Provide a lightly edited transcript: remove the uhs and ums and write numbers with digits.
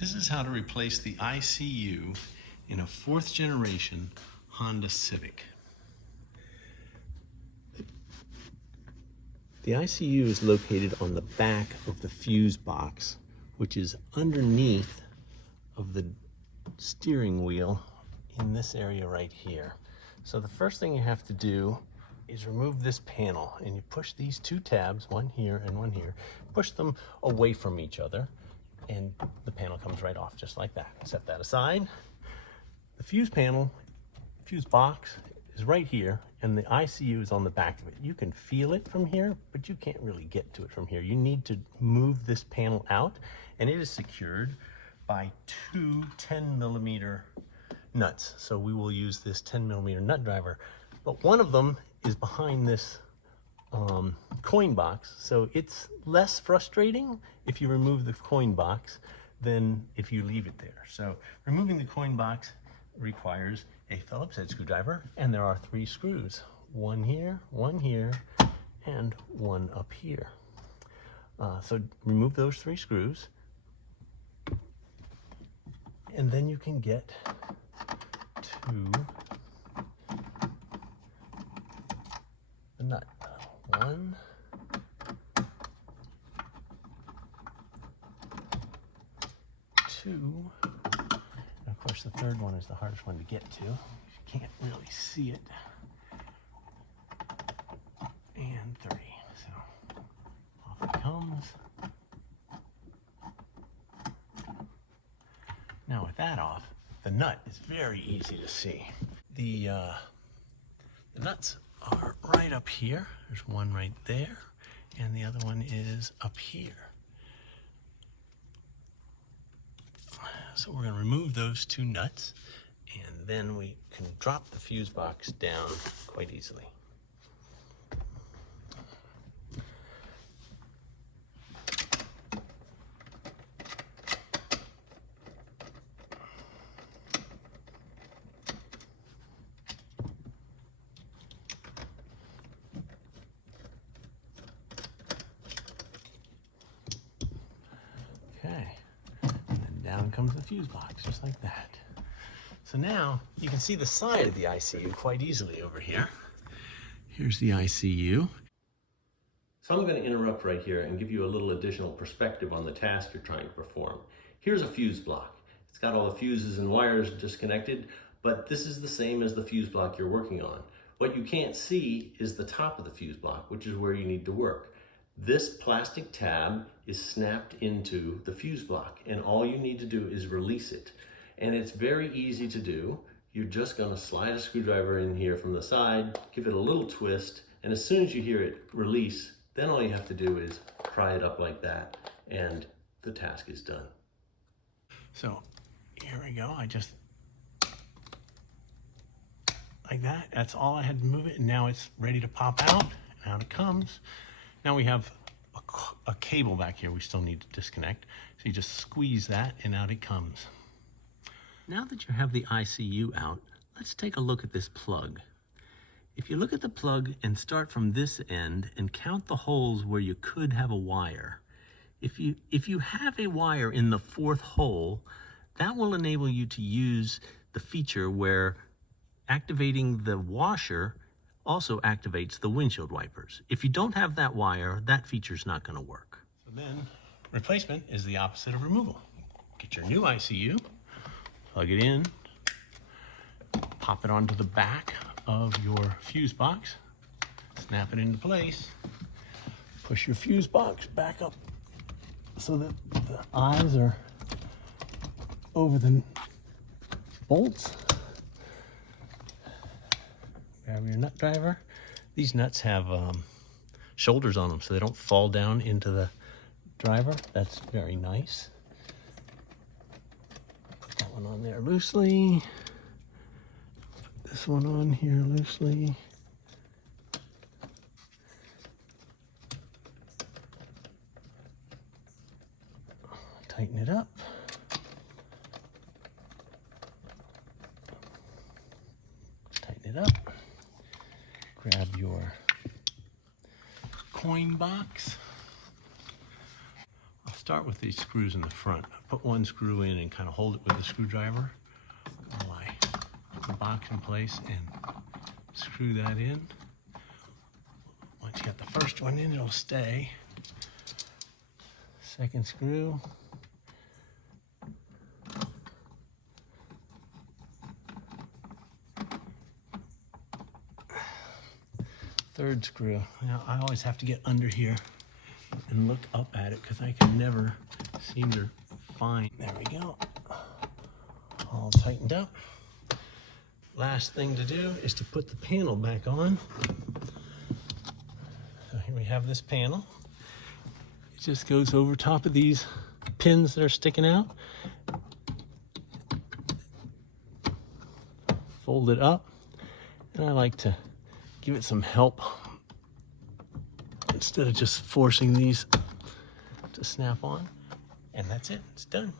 This is how to replace the ICU in a 4th generation Honda Civic. The ICU is located on the back of the fuse box, which is underneath of the steering wheel in this area right here. So the first thing you have to do is remove this panel, and you push these 2 tabs, one here and one here, push them away from each other, and the panel comes right off just like that. Set that aside. The fuse panel, fuse box is right here, and the ICU is on the back of it. You can feel it from here, but you can't really get to it from here. You need to move this panel out, and it is secured by 2 10mm nuts. So we will use this 10mm nut driver, but one of them is behind this coin box, so it's less frustrating if you remove the coin box than if you leave it there. So removing the coin box requires a Phillips head screwdriver, and there are 3 screws, one here, and one up here. So remove those 3 screws, and then you can get to the nut. 1, 2, and of course the third one is the hardest one to get to. You can't really see it. And 3. So off it comes. Now with that off, the nut is very easy to see. The nuts are right up here. There's one right there, and the other one is up here. So we're going to remove those 2 nuts, and then we can drop the fuse box down quite easily. Okay, and then down comes the fuse box, just like that. So now you can see the side of the ICU quite easily over here. Here's the ICU. So I'm going to interrupt right here and give you a little additional perspective on the task you're trying to perform. Here's a fuse block. It's got all the fuses and wires disconnected, but this is the same as the fuse block you're working on. What you can't see is the top of the fuse block, which is where you need to work. This plastic tab is snapped into the fuse block, and all you need to do is release it. And it's very easy to do. You're just going to slide a screwdriver in here from the side, give it a little twist, and as soon as you hear it release, then all you have to do is pry it up like that, and the task is done. So here we go. I just, like that. That's all I had to move it, and now it's ready to pop out, and out it comes. Now we have a cable back here we still need to disconnect. So you just squeeze that, and out it comes. Now that you have the ICU out, let's take a look at this plug. If you look at the plug and start from this end and count the holes where you could have a wire, if you have a wire in the 4th hole, that will enable you to use the feature where activating the washer also activates the windshield wipers. If you don't have that wire, that feature's not going to work. So then, replacement is the opposite of removal. Get your new ICU, plug it in, pop it onto the back of your fuse box, snap it into place, push your fuse box back up so that the eyes are over the bolts. Grab your nut driver. These nuts have shoulders on them so they don't fall down into the driver. That's very nice. Put that one on there loosely. Put this one on here loosely. Tighten it up. Tighten it up. Grab your coin box. start with these screws in the front. I put one screw in and kind of hold it with a screwdriver while I put the box in place and screw that in. Once you get the first one in, it'll stay. Second screw. Third screw. Now I always have to get under here and look up at it because I can never seem to find. There we go. All tightened up. Last thing to do is to put the panel back on. So here we have this panel. It just goes over top of these pins that are sticking out. Fold it up, and I like to give it some help instead of just forcing these to snap on. And that's it, it's done.